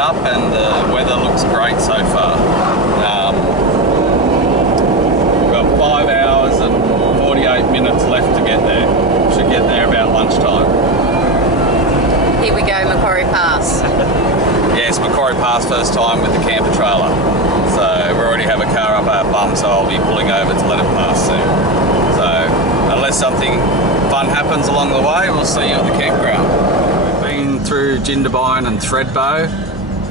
up, and the weather looks great so far. We've got 5 hours and 48 minutes left to get there. Should get there about lunchtime. Here we go, Macquarie Pass. Yes, Macquarie Pass, first time with the camper trailer. So we already have a car up our bum, so I'll be pulling over to let it pass soon. So unless something fun happens along the way, we'll see you at the campground. We've been through Jindabyne and Thredbo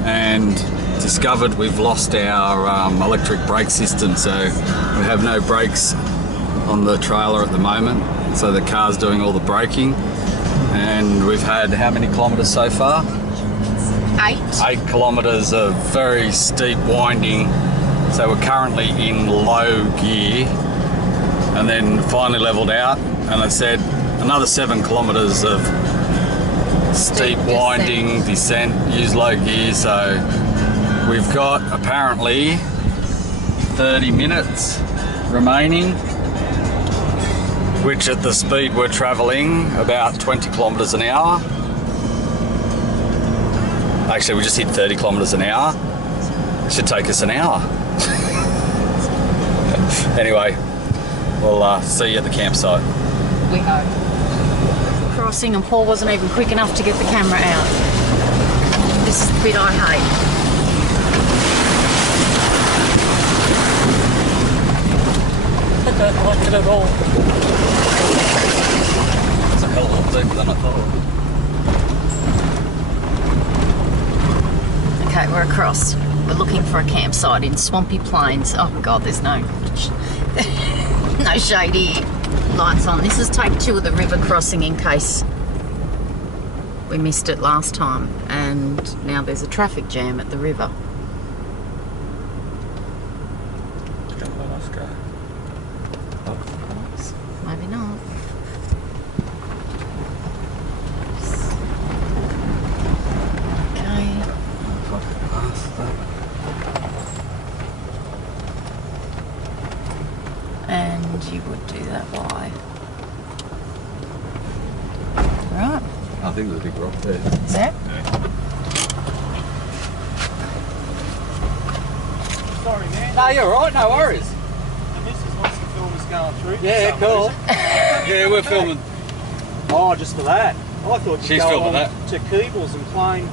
and discovered we've lost our electric brake system, so we have no brakes on the trailer at the moment, so the car's doing all the braking. And we've had how many kilometres so far? 8 kilometres of very steep winding, so we're currently in low gear, and then finally levelled out, and I said another 7 kilometres of steep winding descent, use low gear. So we've got apparently 30 minutes remaining, which at the speed we're travelling, about 20 kilometres an hour. Actually, we just hit 30 kilometres an hour. It should take us an hour. Anyway, we'll see you at the campsite. We hope. Crossing, and Paul wasn't even quick enough to get the camera out. This is the bit I hate. I don't like it at all. It's a hell of a lot deeper than I thought. Okay, we're across. We're looking for a campsite in swampy plains. Oh God, there's no shady lights on. This is take 2 of the river crossing in case we missed it last time, and now there's a traffic jam at the river. Maybe not. And you would do that why? Right. I think there's a big rock there. Is that? Sorry, man. No, you're right, no worries. The missus wants to film us going through. Yeah, cool. Yeah, we're filming. Oh, just for that. I thought you'd She's go filming on that. to Keebles and plain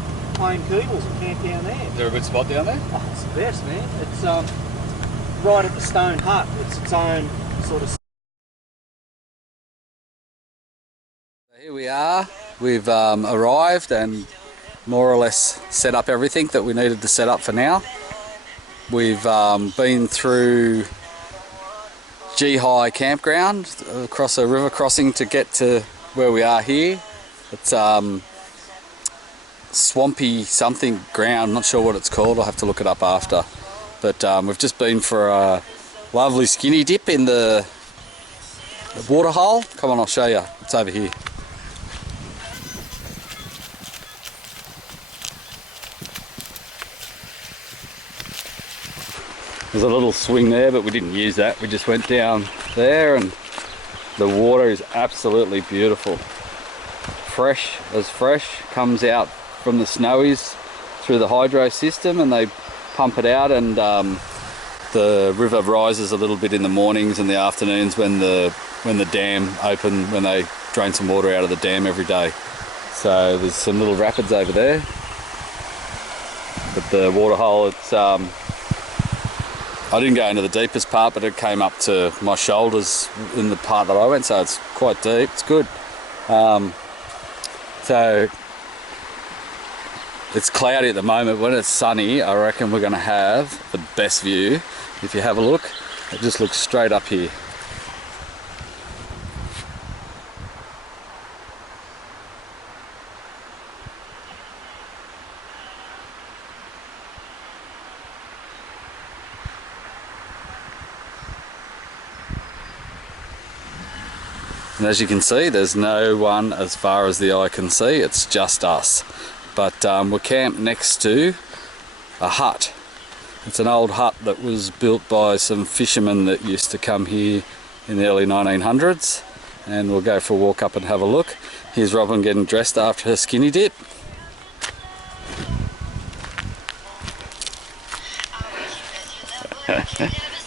Keebles and camp down there. Is there a good spot down there? Oh, it's the best, man. It's right at the stone hut. It's its own sort of. Here we are. We've arrived and more or less set up everything that we needed to set up for now. We've been through Geehi Campground, across a river crossing to get to where we are here. It's swampy something ground, not sure what it's called, I'll have to look it up after. But we've just been for a lovely skinny dip in the water hole. Come on, I'll show you, it's over here. There's a little swing there, but we didn't use that. We just went down there, and the water is absolutely beautiful. Fresh as fresh, comes out from the snowies through the hydro system, and they pump it out, and the river rises a little bit in the mornings and the afternoons when the dam open, when they drain some water out of the dam every day. So there's some little rapids over there, but the water hole, it's I didn't go into the deepest part, but it came up to my shoulders in the part that I went, so it's quite deep. It's good. So it's cloudy at the moment. When it's sunny, I reckon we're going to have the best view. If you have a look, it just looks straight up here. And as you can see, there's no one as far as the eye can see, it's just us. But we're camped next to a hut. It's an old hut that was built by some fishermen that used to come here in the early 1900s. And we'll go for a walk up and have a look. Here's Robin getting dressed after her skinny dip. We're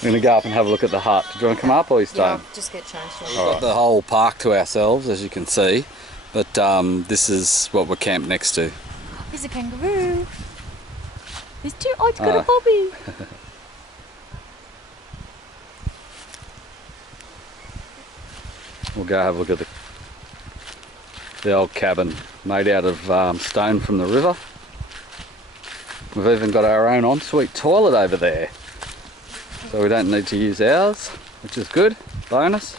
going to go up and have a look at the hut. Do you want to come up or are you staying? Yeah, just get changed. We've got the whole park to ourselves, as you can see, but this is what we're camped next to. There's a kangaroo. There's two. Oh, it's got a bobby. We'll go have a look at the old cabin made out of stone from the river. We've even got our own ensuite toilet over there, so we don't need to use ours, which is good. Bonus.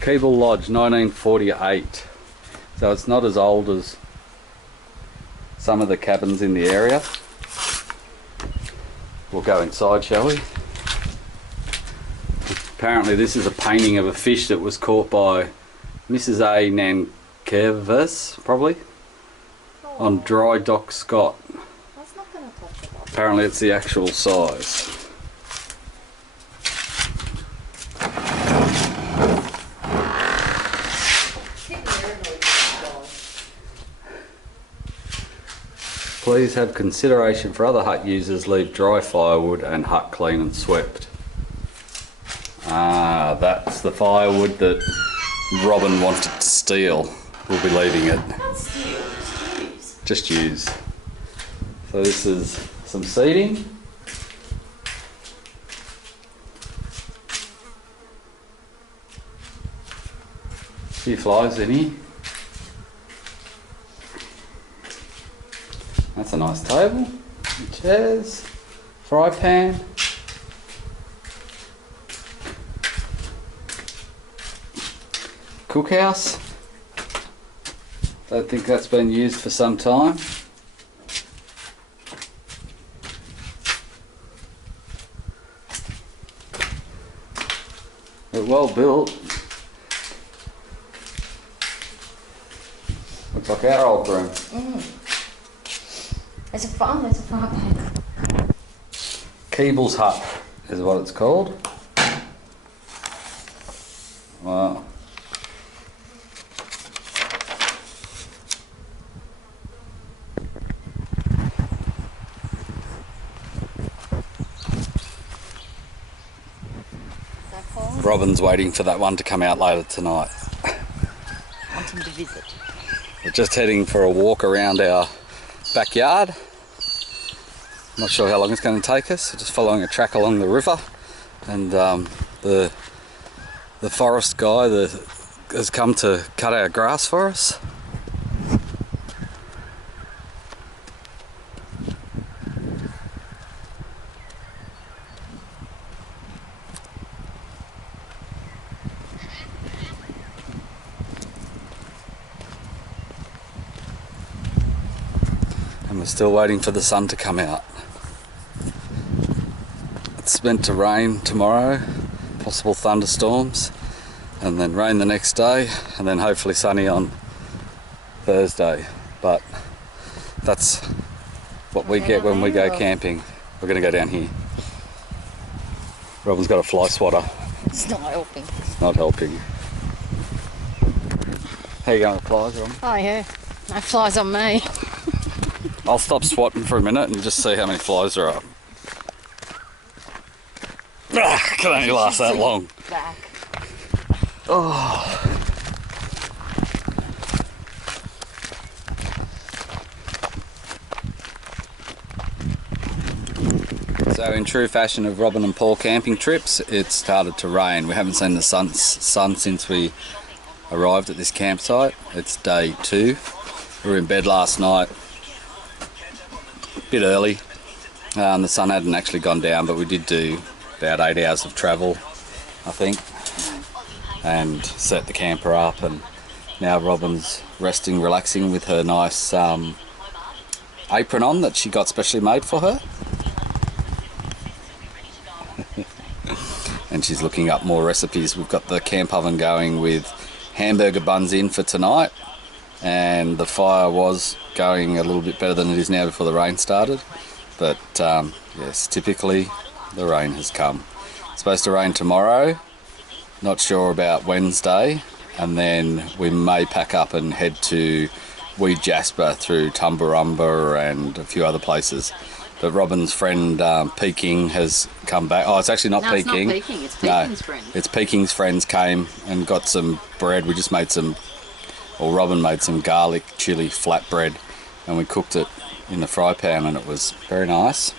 Keeble Lodge, 1948. So it's not as old as some of the cabins in the area. We'll go inside, shall we? Apparently this is a painting of a fish that was caught by Mrs. A. Nankervis, probably, on Dry Dock Scott. That's not going to touch it. Apparently it's the actual size. Please have consideration for other hut users. Leave dry firewood and hut clean and swept. Ah, that's the firewood that Robin wanted to steal. We'll be leaving it. Not steal, just use. Just use. So this is some seating. A few flies in here. That's a nice table, chairs, fry pan. Cookhouse. Don't think that's been used for some time. But well built. Looks like our old room. There's a farm, there's a fire pan. Keeble's Hut is what it's called. Wow. Robin's waiting for that one to come out later tonight. Wanting to visit. We're just heading for a walk around our backyard. Not sure how long it's going to take us. Just following a track along the river, and the forest guy has come to cut our grass for us. And we're still waiting for the sun to come out. It's meant to rain tomorrow, possible thunderstorms, and then rain the next day, and then hopefully sunny on Thursday. But that's what we get when we go camping. We're going to go down here. Robin's got a fly swatter. It's not helping. It's not helping. How you going with flies, Robin? Oh yeah, no flies on me. I'll stop swatting for a minute and just see how many flies are up. Can only last that long. Back. Oh. So in true fashion of Robin and Paul camping trips, it started to rain. We haven't seen the sun since we arrived at this campsite. It's day 2. We were in bed last night, a bit early. The sun hadn't actually gone down, but we did do about 8 hours of travel, I think, and set the camper up, and now Robin's resting, relaxing with her nice apron on that she got specially made for her. And she's looking up more recipes. We've got the camp oven going with hamburger buns in for tonight, and the fire was going a little bit better than it is now before the rain started. But yes, typically the rain has come. It's supposed to rain tomorrow, not sure about Wednesday, and then we may pack up and head to Way Jasper through Tumbarumba and a few other places. But Robin's friend Peking has come back. Oh, it's actually not Peking. It's not Peking, it's Peking's friend. It's Peking's friends came and got some bread. We just made some, or Robin made some garlic chili flatbread, and we cooked it in the fry pan, and it was very nice.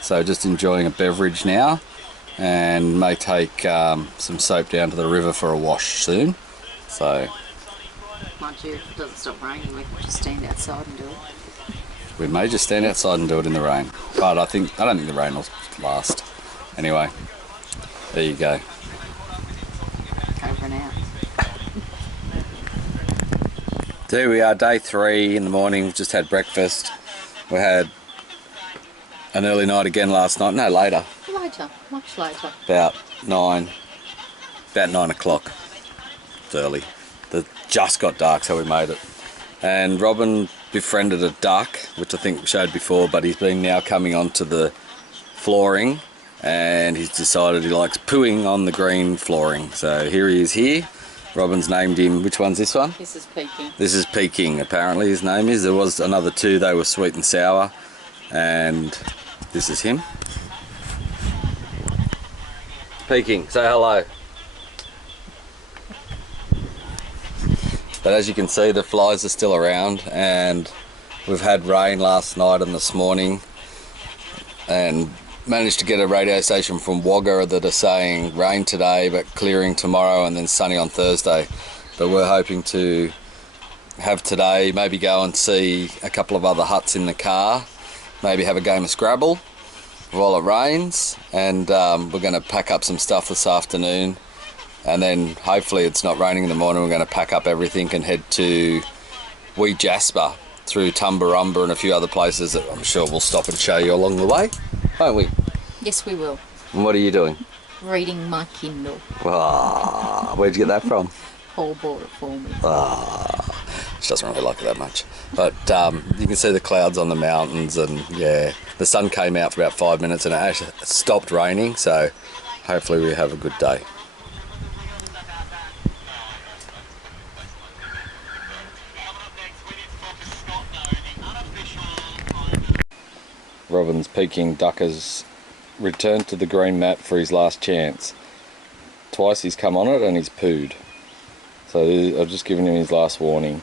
So just enjoying a beverage now, and may take some soap down to the river for a wash soon. So Mind you, if it doesn't stop raining, we can just stand outside and do it. we may just stand outside and do it in the rain. But I don't think the rain will last. Anyway, there you go. Over and out. So here we are, day 3 in the morning. We've just had breakfast. We had an early night again last night. No, later. Later, much later. About 9 o'clock. It's early. It just got dark, so we made it. And Robin befriended a duck, which I think we showed before, but he's been now coming onto the flooring, and he's decided he likes pooing on the green flooring. So here he is here. Robin's named him. Which one's this one? This is Peking. This is Peking, apparently his name is. There was another 2, they were sweet and sour, and this is him. Peking, say hello. But as you can see, the flies are still around, and we've had rain last night and this morning, and managed to get a radio station from Wagga that are saying rain today but clearing tomorrow and then sunny on Thursday. But we're hoping to have today, maybe go and see a couple of other huts in the car, maybe have a game of Scrabble while it rains, and we're going to pack up some stuff this afternoon, and then hopefully it's not raining in the morning. We're going to pack up everything and head to Wee Jasper through Tumbarumba and a few other places that I'm sure we'll stop and show you along the way, won't we? Yes, we will. And what are you doing? Reading my Kindle. Ah, where'd you get that from? Paul bought it for me. She doesn't really like it that much. But you can see the clouds on the mountains, and yeah, the sun came out for about 5 minutes and it actually stopped raining, so hopefully we have a good day. Robin's Peking duck has returned to the green mat for his last chance. Twice he's come on it and he's pooed. So I've just given him his last warning.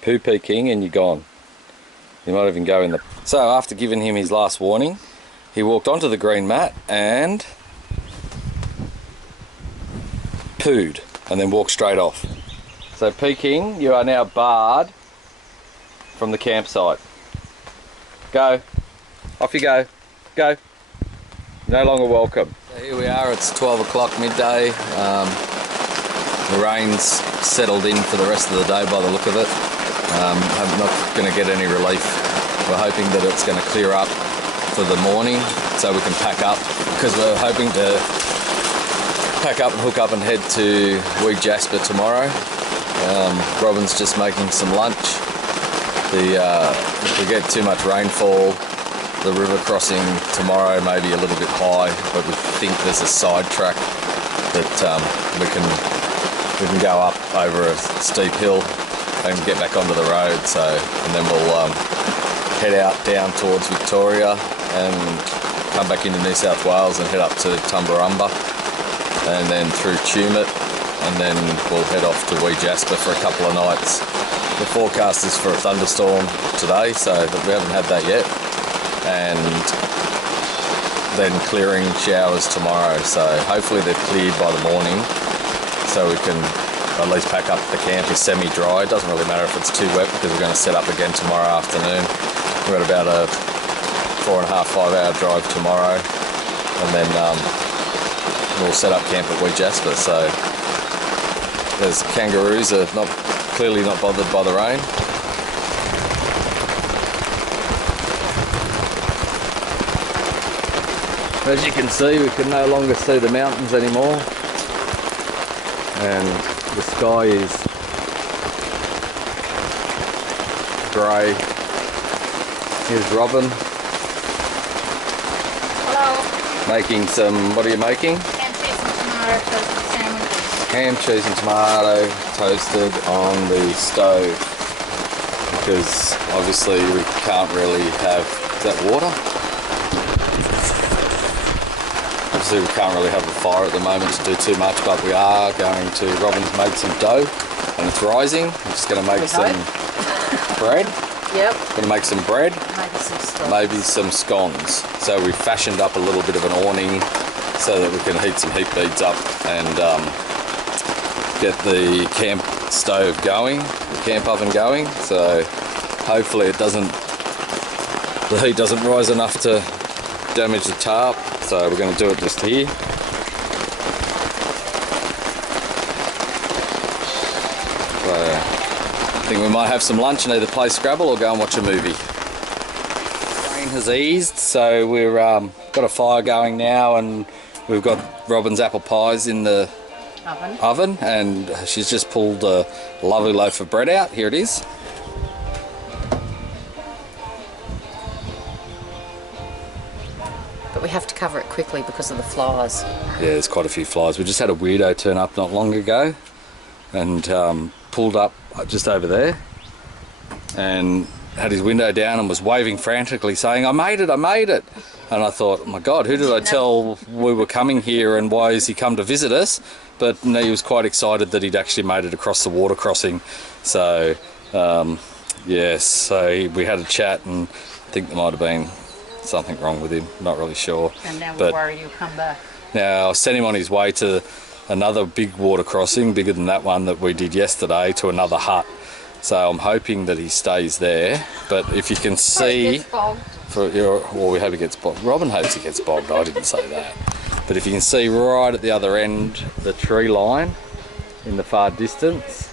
Poo Peking and you're gone. You might even go in the... So after giving him his last warning, he walked onto the green mat and pooed and then walked straight off. So Peking, you are now barred from the campsite. Go. Off you go. Go. No longer welcome. So here we are, it's 12 o'clock midday. The rain's settled in for the rest of the day by the look of it. I'm not going to get any relief. We're hoping that it's going to clear up for the morning so we can pack up, because we're hoping to pack up and hook up and head to Way Jasper tomorrow. Robin's just making some lunch. If we get too much rainfall, the river crossing tomorrow may be a little bit high, but we think there's a side track that we can go up over a steep hill and get back onto the road. So, and then we'll head out down towards Victoria and come back into New South Wales and head up to Tumbarumba and then through Tumut, and then we'll head off to Way Jasper for a couple of nights. The forecast is for a thunderstorm today, so we haven't had that yet, and then clearing showers tomorrow. So hopefully they're cleared by the morning, so we can at least pack up. The camp is semi-dry. It doesn't really matter if it's too wet because we're going to set up again tomorrow afternoon. We've got about a 4.5–5 hour drive tomorrow, and then we'll set up camp at Way Jasper. So there's kangaroos are clearly not bothered by the rain. As you can see, we can no longer see the mountains anymore, and the sky is grey. Here's Robin. Hello. Making some, what are you making? Ham, cheese and tomato toasted sandwiches. Ham, cheese and tomato toasted on the stove, because obviously we can't really have, is that water? Obviously we can't really have a fire at the moment to do too much, but we are going to, Robin's made some dough and it's rising. I'm just going to make some bread. Yep. Going to make some bread. Maybe some scones. Maybe some scones. So we've fashioned up a little bit of an awning so that we can heat some heat beads up and get the camp stove going, the camp oven going. So hopefully it doesn't, the heat doesn't rise enough to damage the tarp. So we're going to do it just here. So I think we might have some lunch and either play Scrabble or go and watch a movie. Rain has eased, so we're got a fire going now, and we've got Robin's apple pies in the oven, and she's just pulled a lovely loaf of bread out. Here it is. But we have to cover it quickly because of the flies. Yeah, there's quite a few flies. We just had a weirdo turn up not long ago and pulled up just over there and had his window down and was waving frantically saying, I made it, I made it. And I thought, oh my God, who did I tell we were coming here and why has he come to visit us? But no, he was quite excited that he'd actually made it across the water crossing. So, yes, so we had a chat and I think there might have been something wrong with him, not really sure. And now we're worried he'll come back. Now I sent him on his way to another big water crossing, bigger than that one that we did yesterday, to another hut. So I'm hoping that he stays there. But if you can see, well, we hope he gets bogged. Robin hopes he gets bogged. I didn't say that. But if you can see right at the other end, the tree line in the far distance,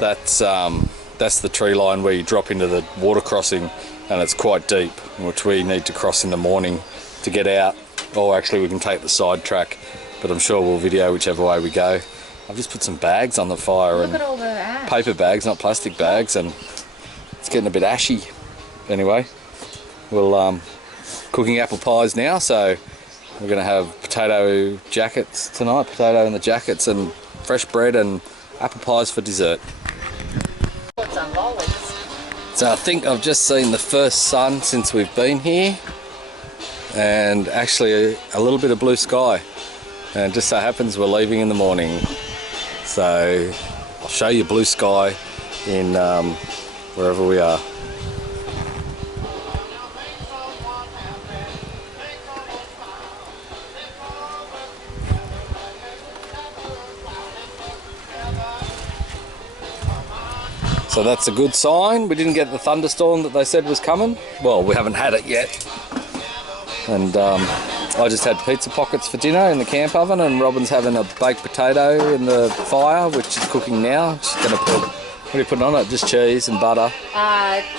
that's the tree line where you drop into the water crossing. And it's quite deep, which we need to cross in the morning to get out. Or actually we can take the side track, but I'm sure we'll video whichever way we go. I've just put some bags on the fire. Look at all the ash. Paper bags, not plastic bags, and it's getting a bit ashy. Anyway, we'll cooking apple pies now, so we're going to have potato jackets tonight, potato in the jackets, and fresh bread and apple pies for dessert. What's on lollies? So I think I've just seen the first sun since we've been here, and actually a little bit of blue sky, and it just so happens we're leaving in the morning, so I'll show you blue sky in wherever we are. So that's a good sign. We didn't get the thunderstorm that they said was coming. Well, we haven't had it yet. And I just had pizza pockets for dinner in the camp oven, and Robin's having a baked potato in the fire, which is cooking now. She's going to put, what are you putting on it? Just cheese and butter?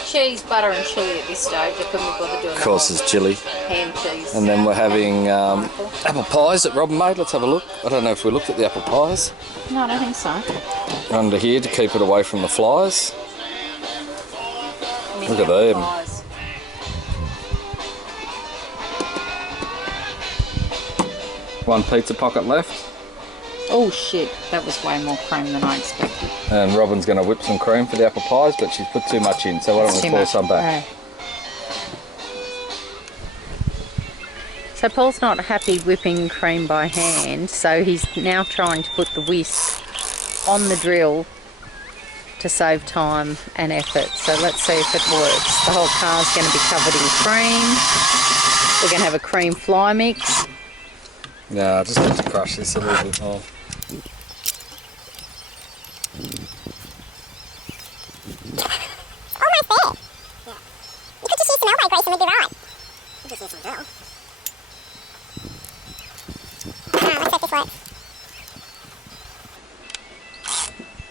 Cheese, butter and chilli at this stage. I couldn't be bothered doing Of course there's chilli. ham, cheese. And then we're having apple pies that Robin made. Let's have a look. I don't know if we looked at the apple pies. No, I don't think so. Under here to keep it away from the flies. Look at them. One pizza pocket left. Oh shit, that was way more cream than I expected. And Robin's going to whip some cream for the apple pies, but she's put too much in, so why don't we pour some back? So Paul's not happy whipping cream by hand, so he's now trying to put the whisk on the drill to save time and effort. So let's see if it works. The whole car's going to be covered in cream. We're going to have a cream fly mix. No, I just have to crush this a little bit more. Almost there. Yeah. You could just use some elbow grease and we'd be right. You just use some drill. Let's check this works.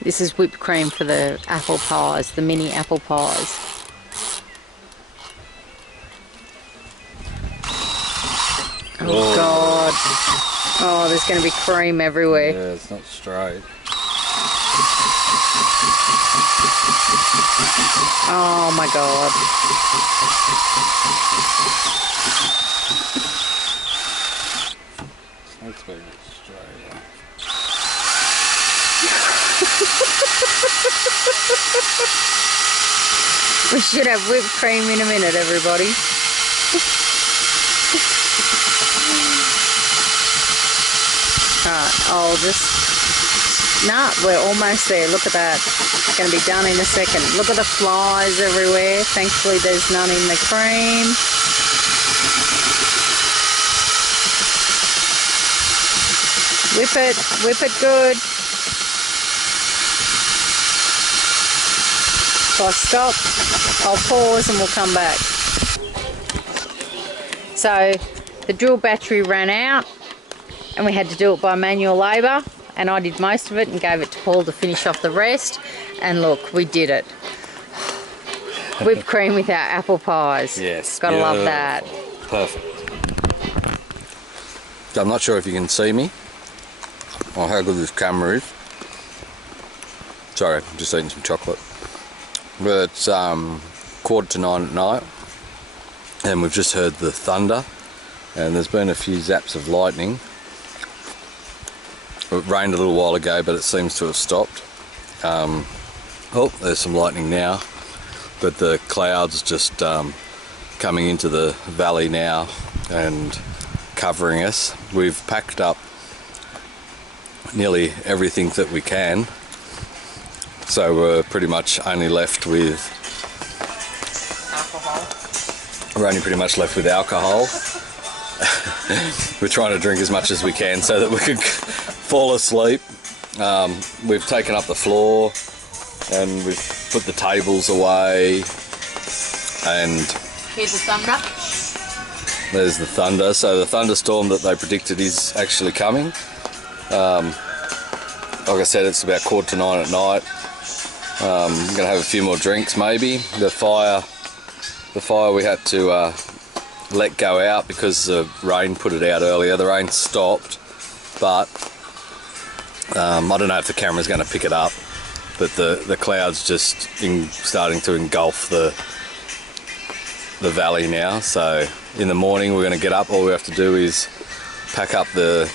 This is whipped cream for the apple pies, the mini apple pies. Oh God. Oh, there's going to be cream everywhere. Yeah, it's not straight. Oh my God. It's very straight. We should have whipped cream in a minute, everybody. Alright, I'll just... Nah, we're almost there. Look at that. It's going to be done in a second. Look at the flies everywhere. Thankfully there's none in the cream. Whip it good. If I stop, I'll pause and we'll come back. So the drill battery ran out and we had to do it by manual labour, and I did most of it and gave it to Paul to finish off the rest, and look, we did it. Whipped cream with our apple pies. Yes. Gotta love that. Perfect. So I'm not sure if you can see me or how good this camera is. Sorry, I'm just eating some chocolate. But it's 8:45 at night and we've just heard the thunder, and there's been a few zaps of lightning. It rained a little while ago, but it seems to have stopped. Oh, there's some lightning now, but the clouds just coming into the valley now and covering us. We've packed up nearly everything that we can, so we're pretty much only left with alcohol. We're only pretty much left with alcohol. We're trying to drink as much as we can so that we can fall asleep. We've taken up the floor and we've put the tables away, and Here's the thunder. there's the thunder. So the thunderstorm that they predicted is actually coming. Like I said, it's about 8:45 at night. I'm gonna have a few more drinks maybe. The fire we had to let go out because the rain put it out earlier. The rain stopped, but I don't know if the camera's going to pick it up, but the clouds just starting to engulf the valley now. So in the morning we're going to get up. All we have to do is pack up the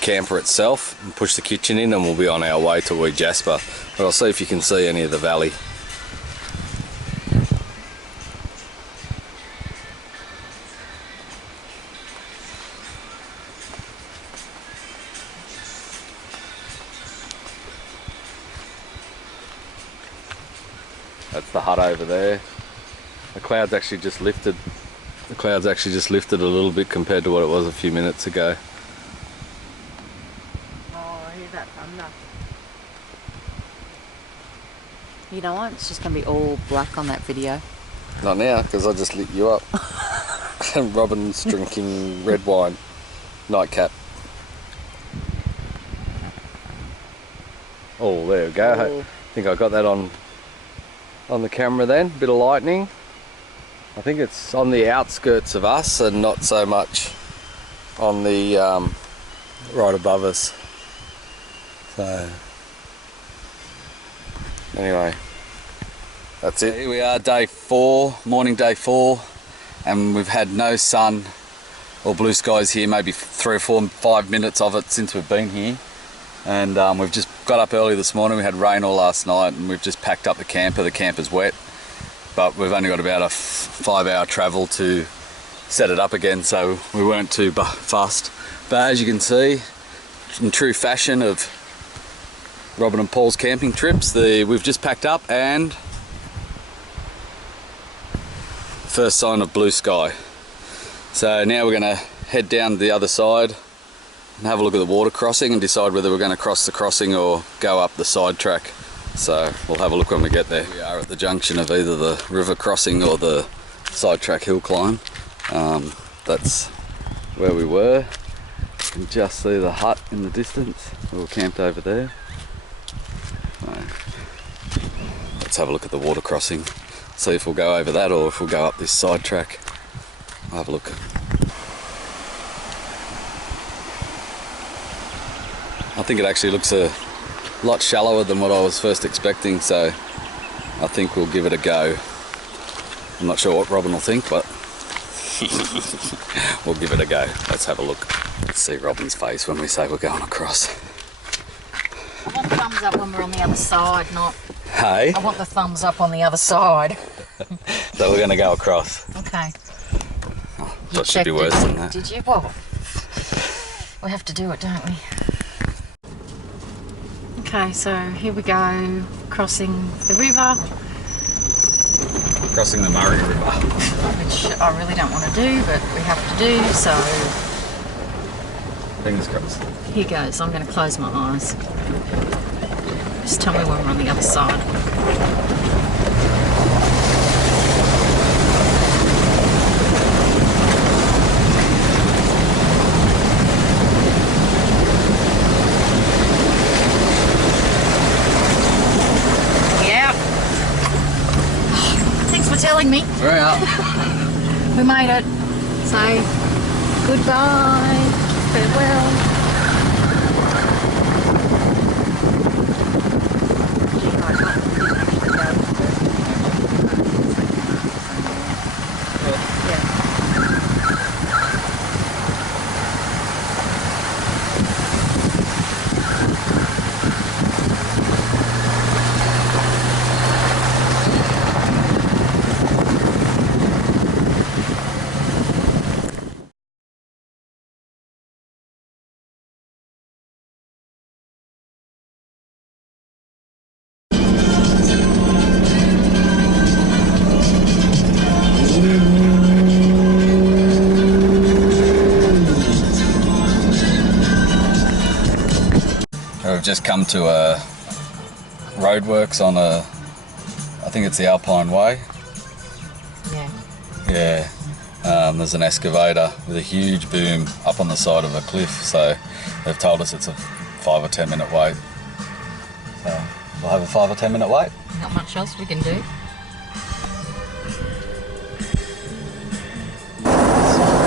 camper itself and push the kitchen in, and we'll be on our way to Way Jasper. But I'll see if you can see any of the valley. That's the hut over there. The clouds actually just lifted. The clouds actually just lifted a little bit compared to what it was a few minutes ago. Oh, I hear that thunder. You know what? It's just going to be all black on that video. Not now, because I just lit you up. And Robin's drinking red wine. Nightcap. Oh, there we go. Oh. I think I got that on the camera then. Bit of lightning. I think it's on the outskirts of us and not so much on the right above us. So anyway, that's it. Here we are, day 4, morning day 4, and we've had no sun or blue skies here, maybe 3 or 4, 5 minutes of it since we've been here. And we've just got up early this morning. We had rain all last night and we've just packed up the camper. The camper's wet, but we've only got about a 5-hour travel to set it up again, so we weren't too fussed. But as you can see, in true fashion of Robin and Paul's camping trips, we've just packed up, and first sign of blue sky. So now we're going to head down the other side and have a look at the water crossing and decide whether we're going to cross the crossing or go up the side track. So we'll have a look when we get there. We are at the junction of either the river crossing or the side track hill climb. That's where we were. You can just see the hut in the distance. We were camped over there. So let's have a look at the water crossing, see if we'll go over that or if we'll go up this side track. I'll have a look. think it actually looks a lot shallower than what I was first expecting, so I think we'll give it a go. I'm not sure what Robin will think, but we'll give it a go. Let's have a look. Let's see Robin's face when we say we're going across. I want the thumbs up when we're on the other side, not... Hey? I want the thumbs up on the other side. So we're going to go across. Okay. Oh, that should be worse than that. Did you? Well, we have to do it, don't we? Okay, so here we go, crossing the river. Crossing the Murray River. Which I really don't want to do, but we have to do, so... Fingers crossed. Here goes. I'm going to close my eyes. Just tell me when we're on the other side. Yeah. Thanks for telling me. We're out. We made it. Say goodbye. Farewell. We've just come to a roadworks on I think it's the Alpine Way. Yeah. Yeah. There's an excavator with a huge boom up on the side of a cliff, so they've told us it's a 5 or 10 minute wait. So we'll have a 5 or 10 minute wait. Not much else we can do.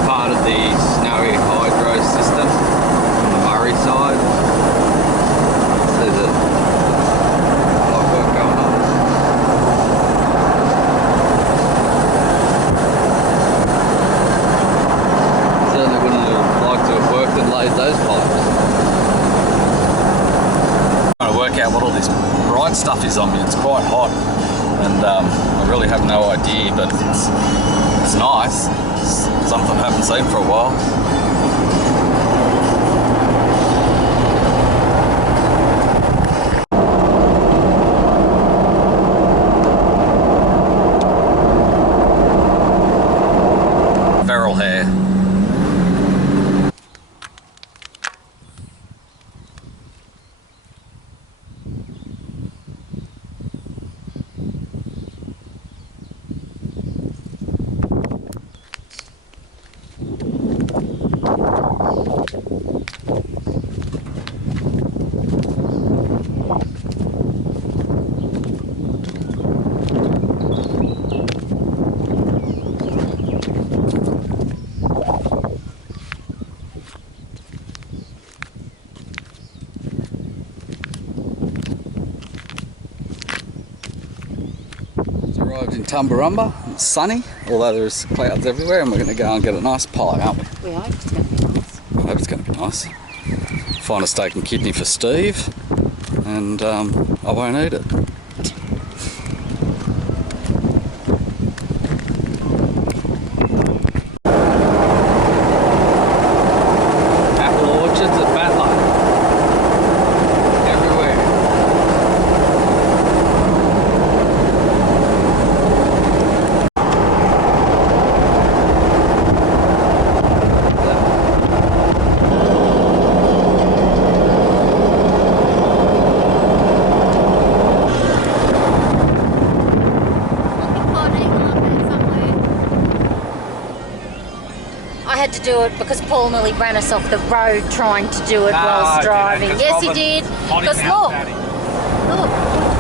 Part of the snowy hydro system on the Murray side. There's a lot of work going on. Certainly wouldn't have liked to have worked and laid those pipes. I'm trying to work out what all this bright stuff is on me. It's quite hot and I really have no idea, but it's nice. It's something I haven't seen for a while. Feral hair. Arrived in Tumbarumba. It's sunny, although there's clouds everywhere, and we're going to go and get a nice pie, aren't we? We hope it's going to be nice. I hope it's going to be nice. Find a steak and kidney for Steve, and I won't eat it. Apple orchards at Battler. Everywhere. I had to do it because Paul nearly ran us off the road trying to do it whilst driving. Yes, he did. Because look, there'll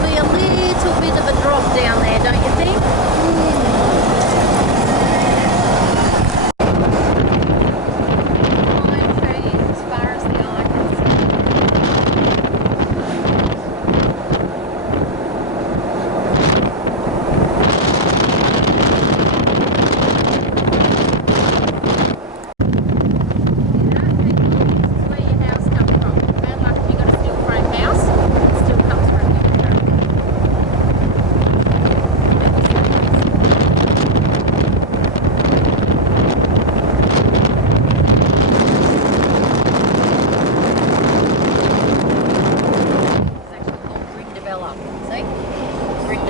be a little bit of a drop down there, don't you think? Pine trees as far as the eye can see.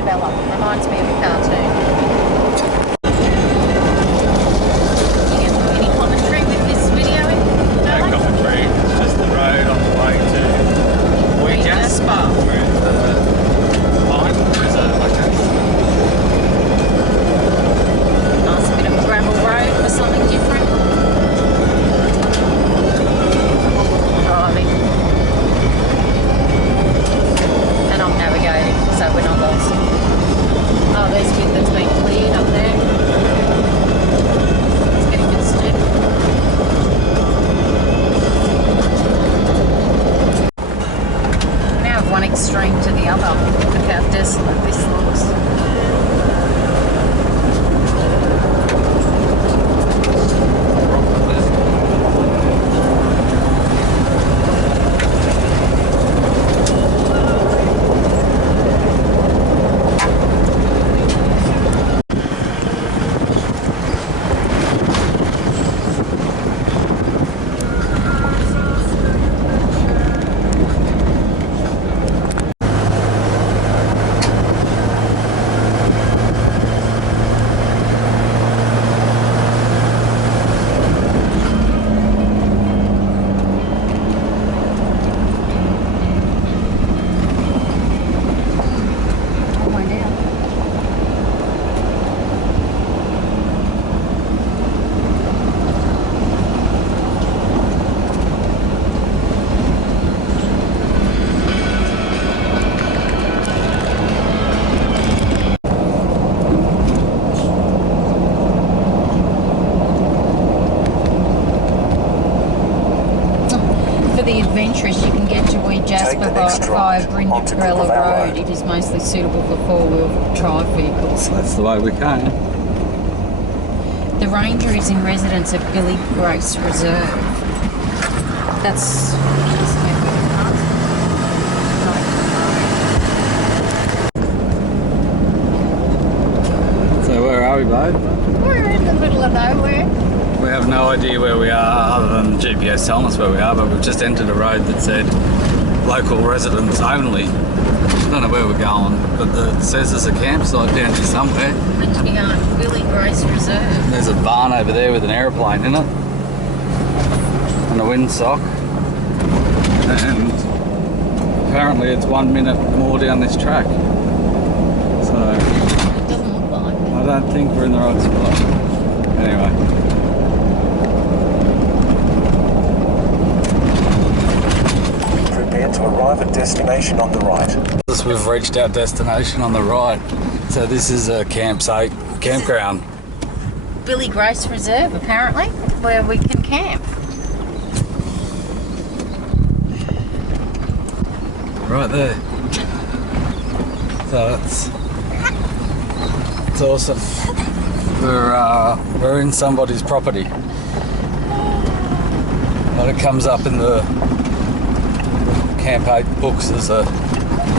fella. Reminds me of a cartoon. Any commentary with this video? No commentary. It's just the road on the way to Way Jasper. Through the Pine Reserve, I guess. Nice bit of gravel road for something different. Driving. And I'm navigating, so we're not lost. Oh, there's a bit that's been cleared up there. It's getting a bit stiff. Now of one extreme to the other. Look how desolate this looks. The adventurous, you can get to Wee Jasper via Brindabella Road. It is mostly suitable for four-wheel drive vehicles. That's the way we came. The ranger is in residence of Billy Grace Reserve. That's So where are we, babe? we're in the middle of nowhere. We have no idea where we are other than the GPS telling us where we are, but we've just entered a road that said local residents only. I don't know where we're going, but it says there's a campsite down here somewhere. Which we are Billy Grace Reserve. There's a barn over there with an aeroplane in it and a windsock, and apparently it's 1 minute more down this track, so It doesn't look like. I don't think we're in the right spot. Anyway, prepare to arrive at destination on the right. we've reached our destination on the right. So this is a campground. Billy Grace Reserve, apparently, where we can camp. Right there. So it's awesome. We're in somebody's property. But it comes up in the Camp 8 books as a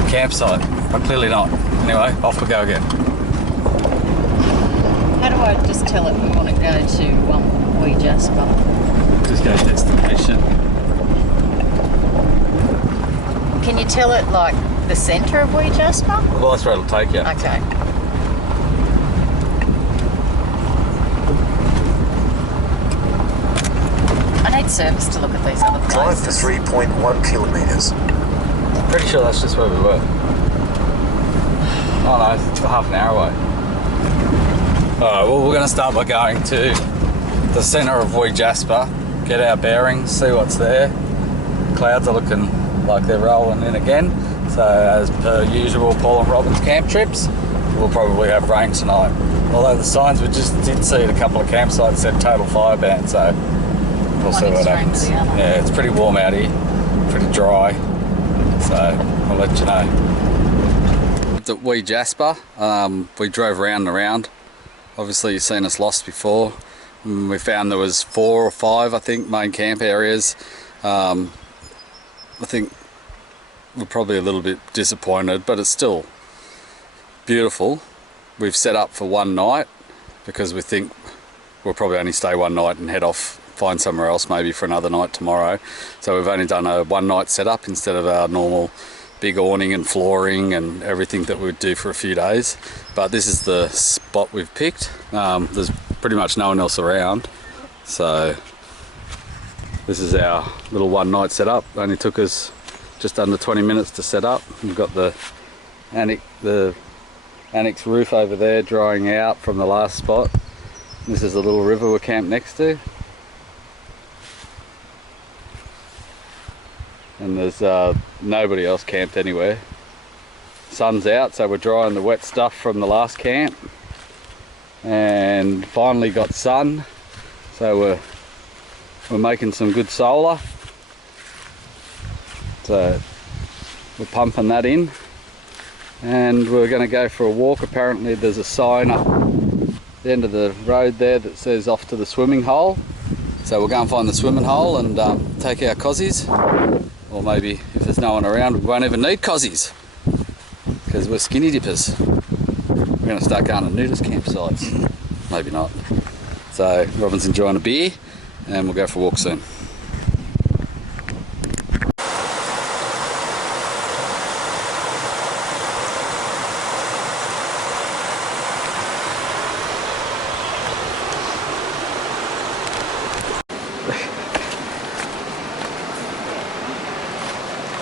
campsite, but clearly not. Anyway, off we go again. How do I just tell it we want to go to Way Jasper? Just go destination. Can you tell it like the centre of Way Jasper? Well, that's where it'll take you. Okay. I need service to look at these other Drive for places. 3.1 kilometres. Pretty sure that's just where we were. Oh no, it's half an hour away. Alright, well we're going to start by going to the centre of Way Jasper, get our bearings, see what's there. Clouds are looking like they're rolling in again. So as per usual Paul and Robin's camp trips, we'll probably have rain tonight. Although the signs we just did see at a couple of campsites said total fire ban, so we'll see what happens. Yeah, it's pretty warm out here, pretty dry, so I'll let you know. It's at Way Jasper. We drove round and around. Obviously you've seen us lost before. We found there was 4 or 5, I think, main camp areas. I think we're probably a little bit disappointed, but it's still beautiful. We've set up for one night because we think we'll probably only stay one night and head off, find somewhere else maybe for another night tomorrow. So we've only done a one night setup instead of our normal big awning and flooring and everything that we would do for a few days. But this is the spot we've picked. There's pretty much no one else around, so this is our little one night setup. Only took us just under 20 minutes to set up. We've got the annex roof over there drying out from the last spot. This is the little river we're camped next to. And there's nobody else camped anywhere. Sun's out, so we're drying the wet stuff from the last camp. And finally got sun, so we're making some good solar. So we're pumping that in. And we're going to go for a walk. Apparently there's a sign up the end of the road there that says off to the swimming hole. So we'll go and find the swimming hole and take our cozies. Or maybe if there's no one around, we won't even need cozies because we're skinny dippers. We're going to start going to nudist campsites. Maybe not. So Robin's enjoying a beer and we'll go for a walk soon.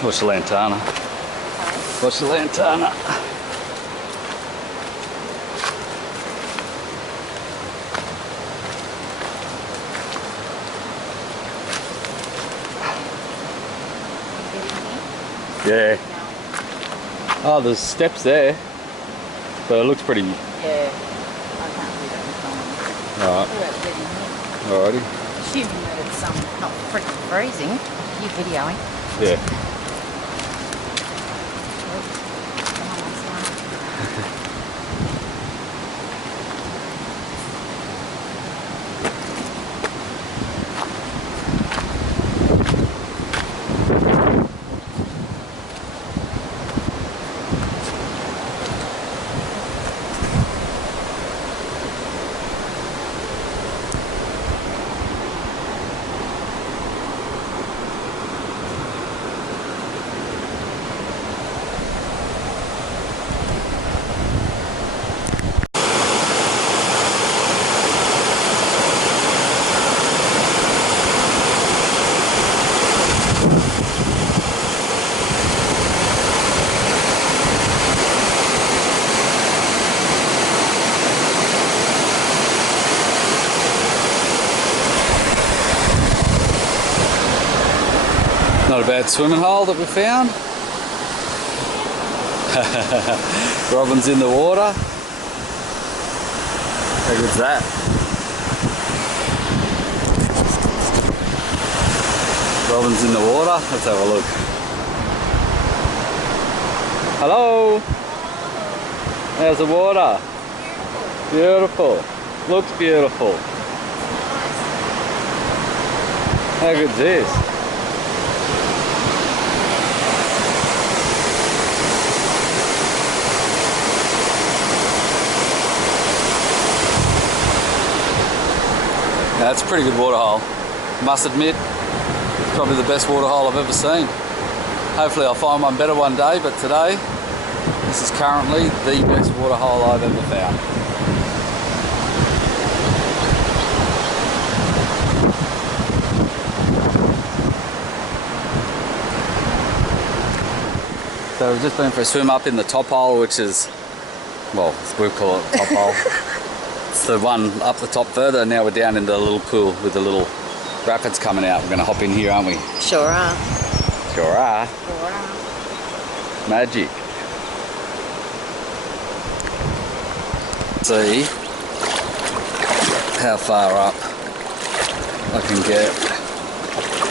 Watch the lantana. Watch the lantana. Yeah. Oh, there's steps there. But it looks pretty. Yeah. I can't do that. Alright. Alrighty. Assuming that it's not freaking freezing. You videoing? Yeah. Not a bad swimming hole that we found. Robin's in the water. How good's that? Robin's in the water. Let's have a look. Hello. How's the water? Beautiful. Looks beautiful. How good's this? That's a pretty good water hole. Must admit, it's probably the best water hole I've ever seen. Hopefully I'll find one better one day, but today, this is currently the best water hole I've ever found. So we've just been for a swim up in the top hole, which is, well, we call it top hole. It's the one up the top further. Now we're down in the little pool with the little rapids coming out. We're going to hop in here, aren't we? Sure are. Sure are. Sure are. Magic. See how far up I can get.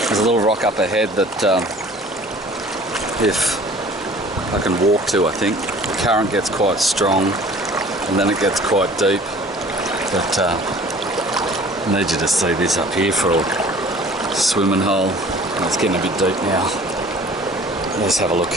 There's a little rock up ahead that if I can walk to, I think. The current gets quite strong and then it gets quite deep. But I need you to see this up here for a swimming hole. It's getting a bit deep now. Let's have a look.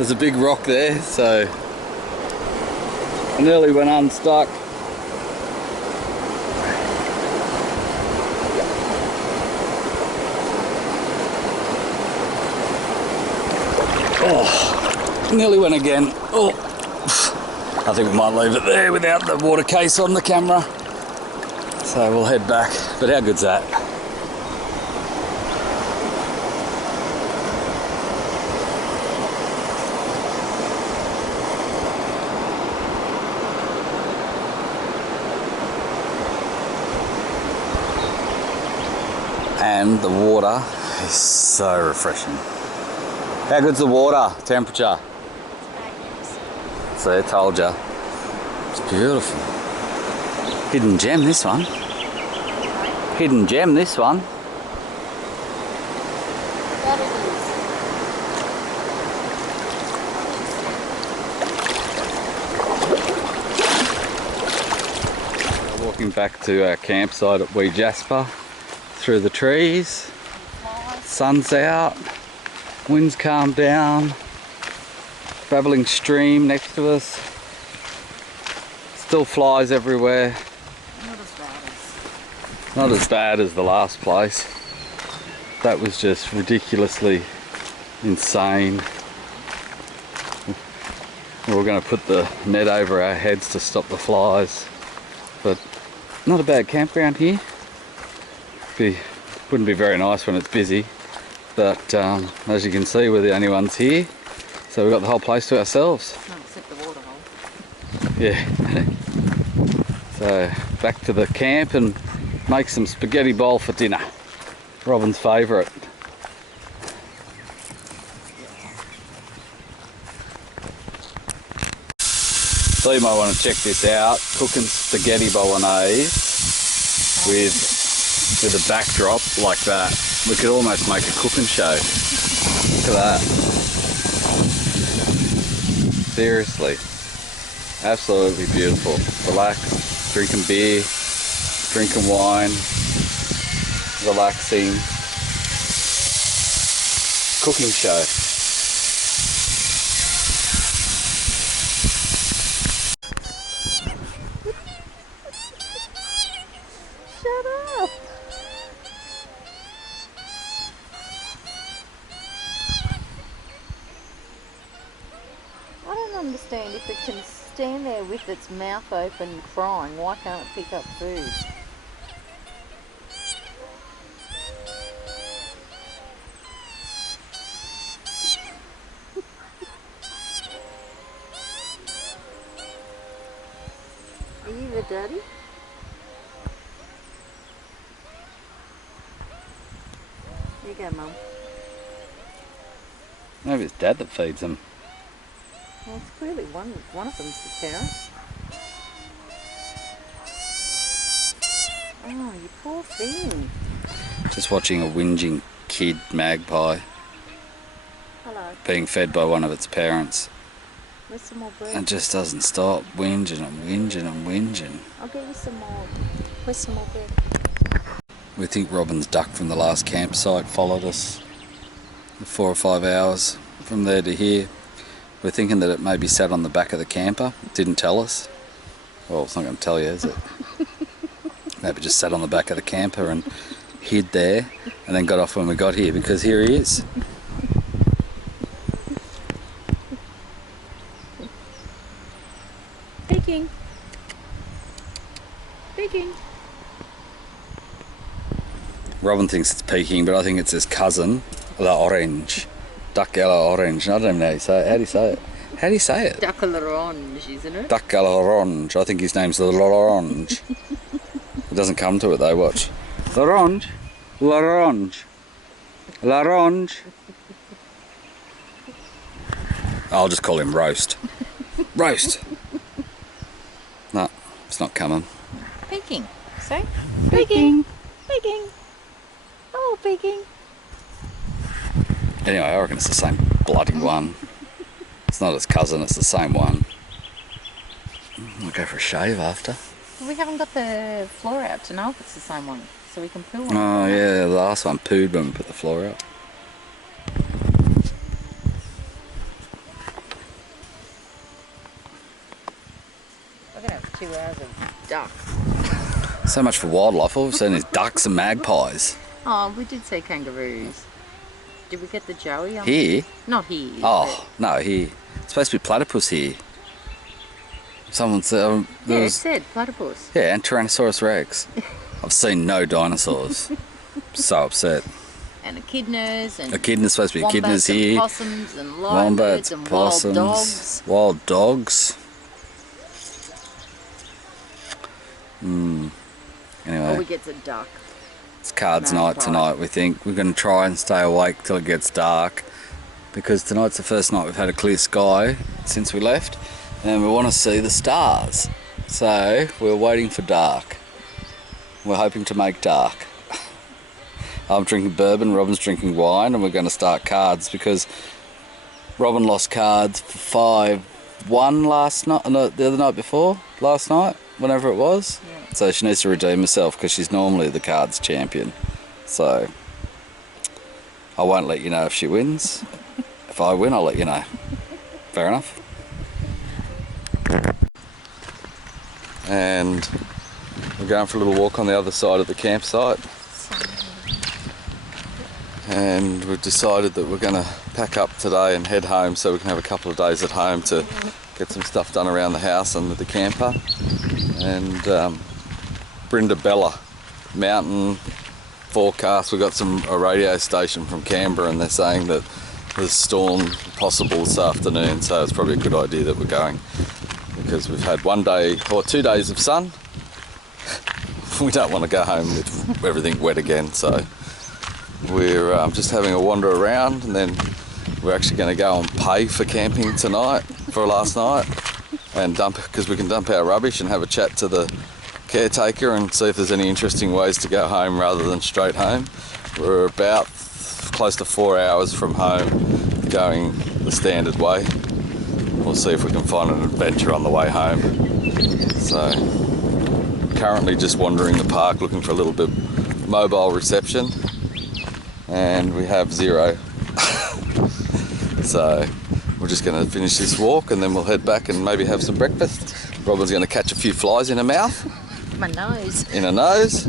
There's a big rock there, so I nearly went unstuck. Oh, nearly went again. Oh, I think we might leave it there without the water case on the camera. So we'll head back. But how good's that? And the water is so refreshing. How good's the water temperature? See, I told ya. It's beautiful. Hidden gem, this one. Hidden gem, this one. Walking back to our campsite at Way Jasper. Through the trees, sun's out, wind's calmed down, babbling stream next to us, still flies everywhere. Not as bad as the last place. That was just ridiculously insane. We were going to put the net over our heads to stop the flies, but not a bad campground here. Wouldn't be very nice when it's busy, but as you can see, we're the only ones here, so we've got the whole place to ourselves. No, except the water hole. Yeah. So back to the camp and make some spaghetti bowl for dinner. Robin's favourite. So you might want to check this out, cooking spaghetti bolognese with a backdrop like that. We could almost make a cooking show. Look at that. Seriously. Absolutely beautiful. Relax, drinking beer, drinking wine, relaxing. Cooking show. Shut up! I don't understand, if it can stand there with its mouth open crying, why can't it pick up food? Are you the daddy? Here you go, Mum. Maybe it's Dad that feeds them. Well, it's clearly one of them's the parent. Oh, you poor thing. Just watching a whinging kid magpie Hello. being fed by one of its parents. Where's some more bread? And just doesn't stop whinging and whinging and whinging. I'll get you some more. Where's some more bread? We think Robin's duck from the last campsite followed us for 4 or 5 hours from there to here. We're thinking that it maybe sat on the back of the camper. It didn't tell us. Well, it's not going to tell you, is it? Maybe just sat on the back of the camper and hid there and then got off when we got here, because here he is. Peeking. Peeking. Robin thinks it's peeking, but I think it's his cousin, La Orange. Duck a la Orange. I don't know how you say it. How do you say it? How do you say it? Duck a l'orange, isn't it? Duck a la Orange. I think his name's La Orange. It doesn't come to it though, watch. L'Orange. L'Orange. L'Orange. I'll just call him Roast. Roast. No, it's not coming. Peeking. See? Peeking. Peeking. Oh, peeking. Anyway, I reckon it's the same bloody one. It's not his cousin, it's the same one. I'll go for a shave after. We haven't got the floor out to know if it's the same one, so we can poo on it. Oh yeah, the last one pooed when we put the floor out. 2 hours of duck. So much for wildlife. All we've seen is ducks and magpies. Oh, we did see kangaroos. Did we get the joey on Here? Not here. Oh, no, here. It's supposed to be platypus here. Someone said... Yeah, it said platypus. Yeah, and Tyrannosaurus Rex. I've seen no dinosaurs. So upset. And echidnas and Echidna's supposed to be echidnas and here. possums and Wombats, lyrebirds and possums, wild dogs. wild dogs. Anyway, All we get's a duck. it's cards magpie. night tonight, we think. We're going to try and stay awake till it gets dark, because tonight's the first night we've had a clear sky since we left, and we want to see the stars. So we're waiting for dark. We're hoping to make dark. I'm drinking bourbon, Robin's drinking wine, and we're going to start cards because Robin lost cards for 5-1 last night, no, the other night before, last night, whenever it was. Yeah. So she needs to redeem herself because she's normally the cards champion. So I won't let you know if she wins. If I win, I'll let you know. Fair enough. And we're going for a little walk on the other side of the campsite. And we've decided that we're going to pack up today and head home so we can have a couple of days at home to get some stuff done around the house and with the camper. And Brindabella mountain forecast. We got a radio station from Canberra, and they're saying that there's storm possible this afternoon, so it's probably a good idea that we're going, because we've had 1 day or 2 days of sun. We don't want to go home with everything wet again, so we're just having a wander around, and then we're actually going to go and pay for camping tonight for last night, and because we can dump our rubbish and have a chat to the caretaker and see if there's any interesting ways to go home rather than straight home. We're about close to 4 hours from home going the standard way. We'll see if we can find an adventure on the way home. So currently just wandering the park looking for a little bit of mobile reception, and we have zero. So we're just going to finish this walk and then we'll head back and maybe have some breakfast. Robin's going to catch a few flies in her mouth. My nose. In her nose.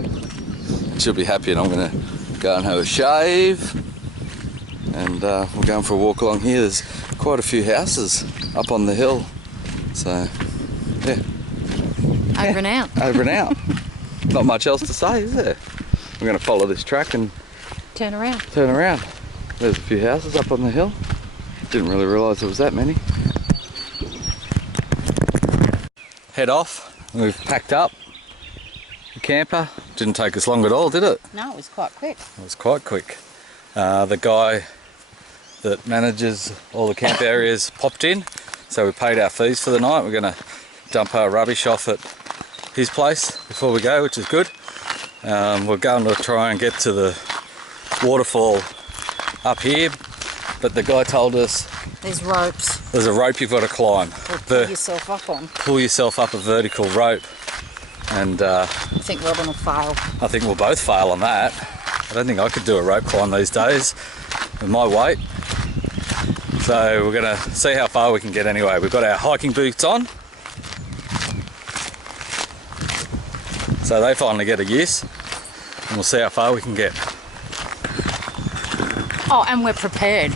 She'll be happy, and I'm going to go and have a shave. And we're going for a walk along here. There's quite a few houses up on the hill. So, yeah. Over and out. Over and out. Not much else to say, is there? We're going to follow this track and Turn around. turn around. There's a few houses up on the hill. Didn't really realise there was that many. Head off. We've packed up the camper. Didn't take us long at all, did it? No, it was quite quick. It was quite quick. The guy that manages all the camp areas popped in, so we paid our fees for the night. We're going to dump our rubbish off at his place before we go, which is good. We're going to try and get to the waterfall up here, but the guy told us There's ropes. there's a rope you've got to climb. Or pull yourself up on. Pull yourself up a vertical rope, and I think Robin will fail. I think we'll both fail on that. I don't think I could do a rope climb these days with my weight. So we're going to see how far we can get anyway. We've got our hiking boots on, so they finally get a use, and we'll see how far we can get. Oh, and we're prepared.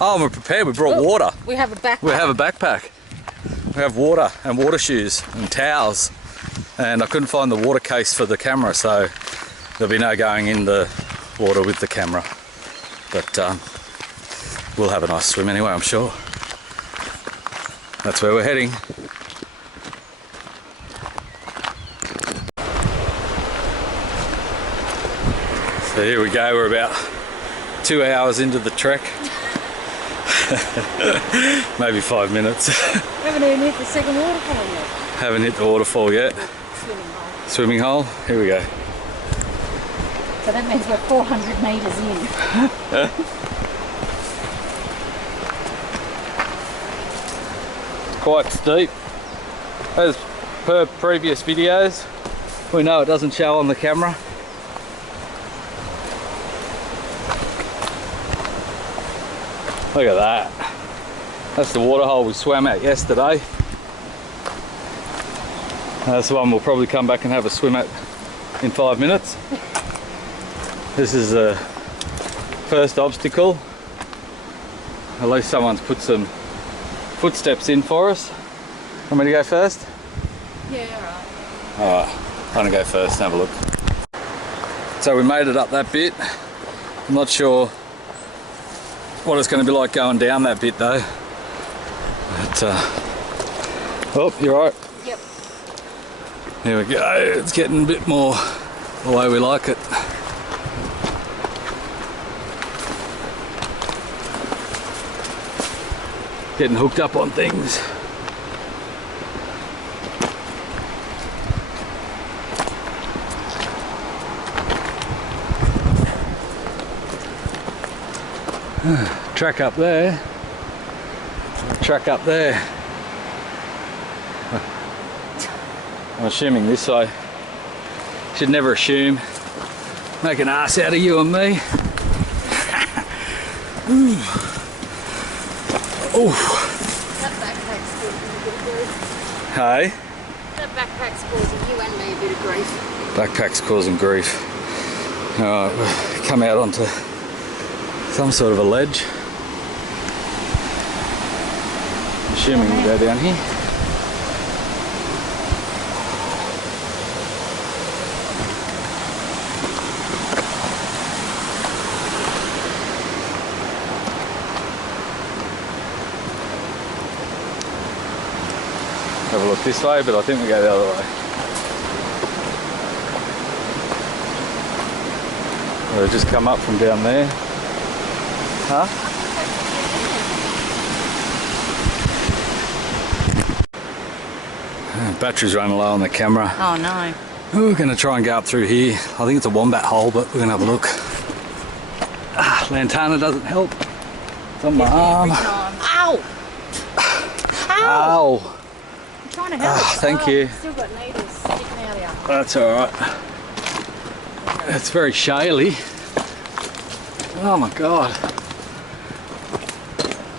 Oh, and we're prepared. We brought water. We have a backpack. We have a backpack. We have water and water shoes and towels, and I couldn't find the water case for the camera, so there'll be no going in the water with the camera. But we'll have a nice swim anyway, I'm sure. That's where we're heading. So here we go, we're about 2 hours into the trek. Maybe 5 minutes. Haven't even hit the second waterfall yet. Haven't hit the waterfall yet. Swimming hole. Swimming hole, here we go. So that means we're 400 metres in. Quite steep. As per previous videos, we know it doesn't show on the camera. Look at that. That's the waterhole we swam at yesterday. That's the one we'll probably come back and have a swim at in 5 minutes. This is the first obstacle. At least someone's put some footsteps in for us. Want me to go first? Yeah, alright. Alright, I'm gonna go first and have a look. So we made it up that bit. I'm not sure what it's going to be like going down that bit though. But, oh, you're right. Yep. Here we go. It's getting a bit more the way we like it. Getting hooked up on things. Track up there. Track up there. I'm assuming this way. Should never assume. Make an ass out of you and me. Ooh. That backpack's causing a bit of grief. Hey? That backpack's causing you and me a bit of grief. Backpack's causing grief. Alright, we'll come out onto some sort of a ledge. Assuming we go down here. Have a look this way, but I think we go the other way. We'll just come up from down there. Huh? Battery's running low on the camera. Oh no. We're going to try and go up through here. I think it's a wombat hole, but we're going to have a look. Lantana doesn't help. It's on my arm. Ow! Ow! Ow! I'm trying to help. Thank you. Still got needles sticking out of you. That's alright. It's very shaly. Oh my god.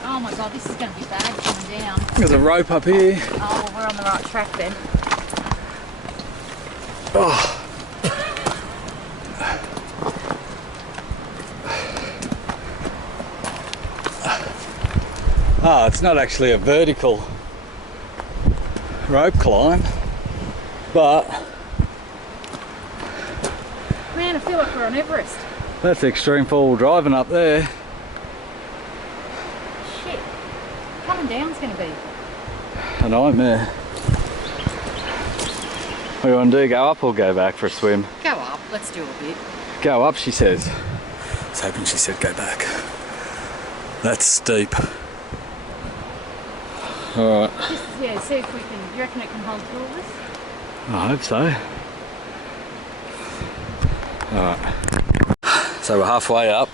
Oh my god, this is going to be bad coming down. There's a rope up here. Oh, well, we're on the right track then. Oh. Ah, it's not actually a vertical rope climb, but Man, I feel like we're on Everest. that's extreme four-wheel driving up there. Shit. Coming down's going to be. A nightmare. What do you want to do? Go up or go back for a swim? Go up, let's do a bit. Go up, she says. I was hoping she said go back. That's steep. Alright. Yeah, see if we can. You reckon it can hold through all this? I hope so. Alright. So we're halfway up.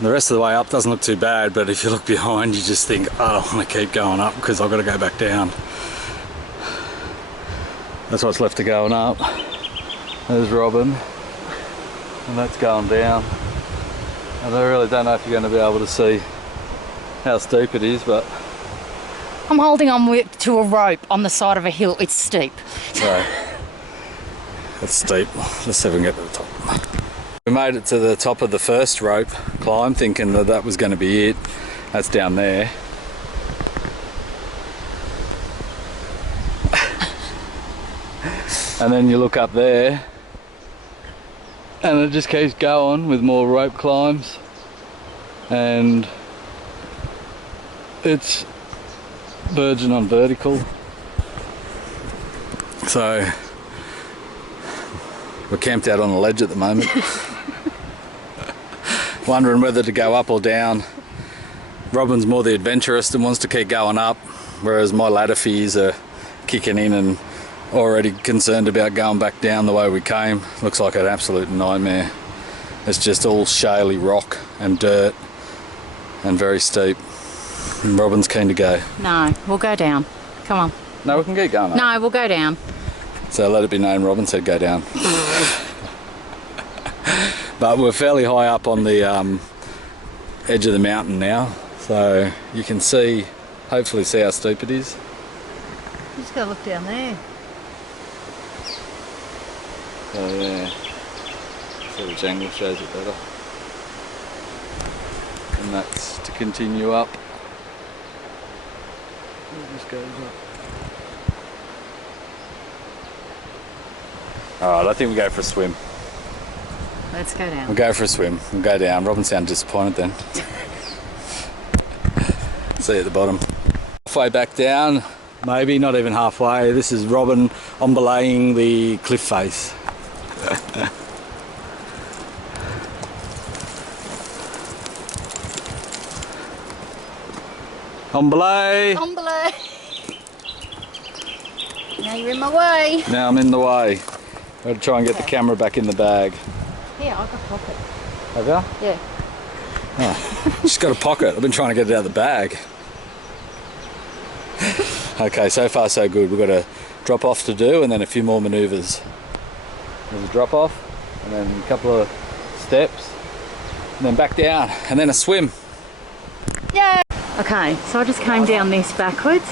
The rest of the way up doesn't look too bad, but if you look behind you just think, oh, I don't want to keep going up because I've got to go back down. That's what's left of going up. There's Robin. And that's going down. And I really don't know if you're going to be able to see how steep it is, but I'm holding on to a rope on the side of a hill. It's steep. so it's steep. Let's see if we can get to the top. We made it to the top of the first rope climb, thinking that that was going to be it. That's down there. And then you look up there and it just keeps going with more rope climbs, and it's verging on vertical. So we're camped out on a ledge at the moment. Wondering whether to go up or down. Robin's more the adventurous and wants to keep going up, whereas my ladder fears are kicking in and already concerned about going back down the way we came. Looks like an absolute nightmare. It's just all shaly rock and dirt and very steep. And Robin's keen to go. No, we'll go down. Come on. No, we can keep going up. No, we'll go down. So let it be known, Robin said go down. But we're fairly high up on the edge of the mountain now, so you can see, hopefully see how steep it is. You just gotta look down there. So yeah, so the angle shows it better. And that's to continue up. It just goes up. Alright, I think we go for a swim. Let's go down. We'll go for a swim. We'll go down. Robin sounded disappointed then. See you at the bottom. Halfway back down, maybe not even halfway. This is Robin on belaying the cliff face. On belay. On belay. Now you're in my way. Now I'm in the way. Got to try and get the camera back in the bag. Here, I've got a pocket. Have you? Yeah. Oh, just got a pocket. I've been trying to get it out of the bag. Okay, so far so good. We've got a drop off to do and then a few more manoeuvres. There's a drop off and then a couple of steps and then back down and then a swim. Yay! Okay, so I just came down this backwards.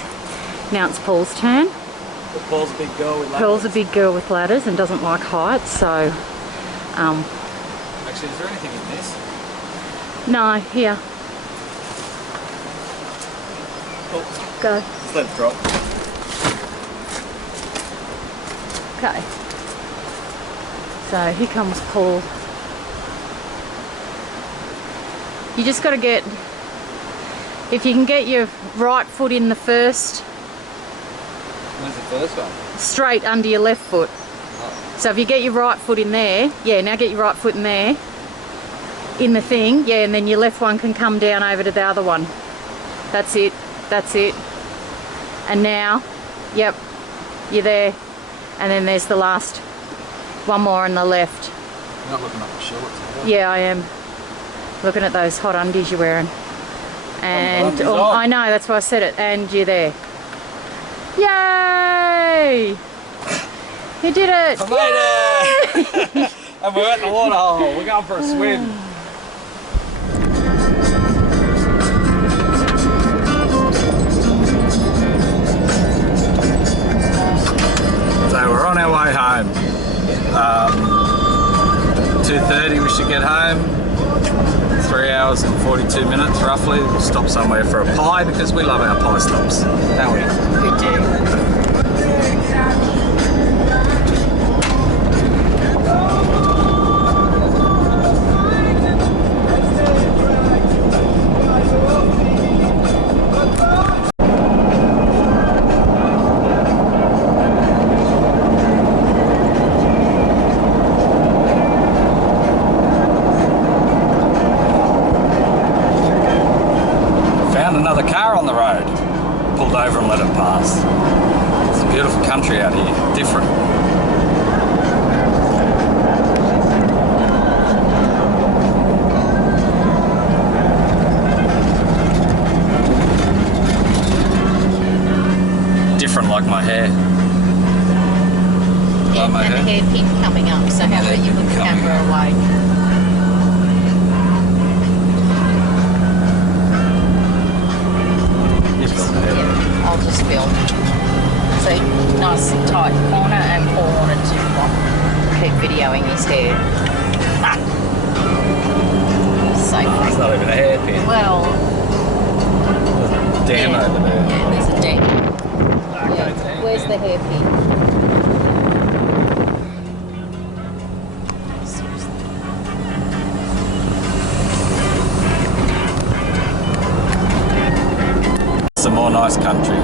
Now it's Paul's turn. Paul's a big girl with ladders. Pearl's a big girl with ladders and doesn't like heights, so Actually, is there anything in this? no, here. Go. Just let it drop. Okay. So here comes Paul. You just got to get, if you can get your right foot in the first, Where's the first one? straight under your left foot. So if you get your right foot in there, yeah, now get your right foot in there, in the thing, yeah, and then your left one can come down over to the other one. That's it, that's it. And now, yep, you're there. And then there's the last one more on the left. You're not looking up the shorts, are you? Yeah, I am. Looking at those hot undies you're wearing. And undies on. I know, that's why I said it. And you're there. Yay! You did it! I made it! And we're at the water hole. We're going for a swim. So we're on our way home. 2:30 we should get home. 3 hours and 42 minutes roughly. We'll stop somewhere for a pie because we love our pie stops, don't we? We do. Found another car on the road. Pulled over and let it pass. It's a beautiful country out here. Different. Different like my hair. Yeah, Like my and the hair. hairpin coming up, so how about you put the Coming camera up. away? Yeah, I'll just film. So nice tight corner, and Paul wanted to keep videoing his hair. Safely. It's not even a hairpin. Well, Damn yeah. over there. Yeah, there's a dent. Okay, Yeah. damn. Where's the hairpin? It's a more nice country.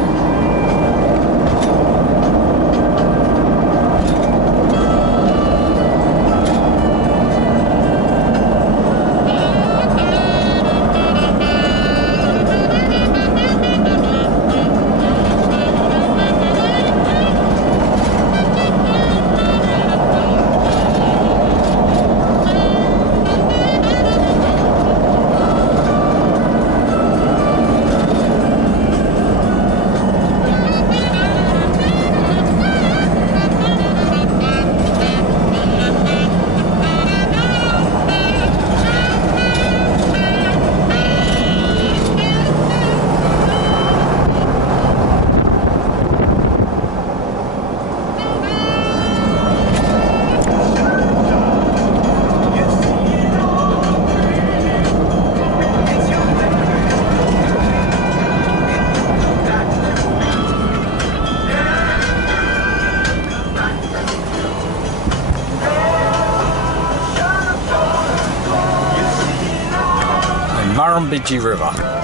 Murrumbidgee River.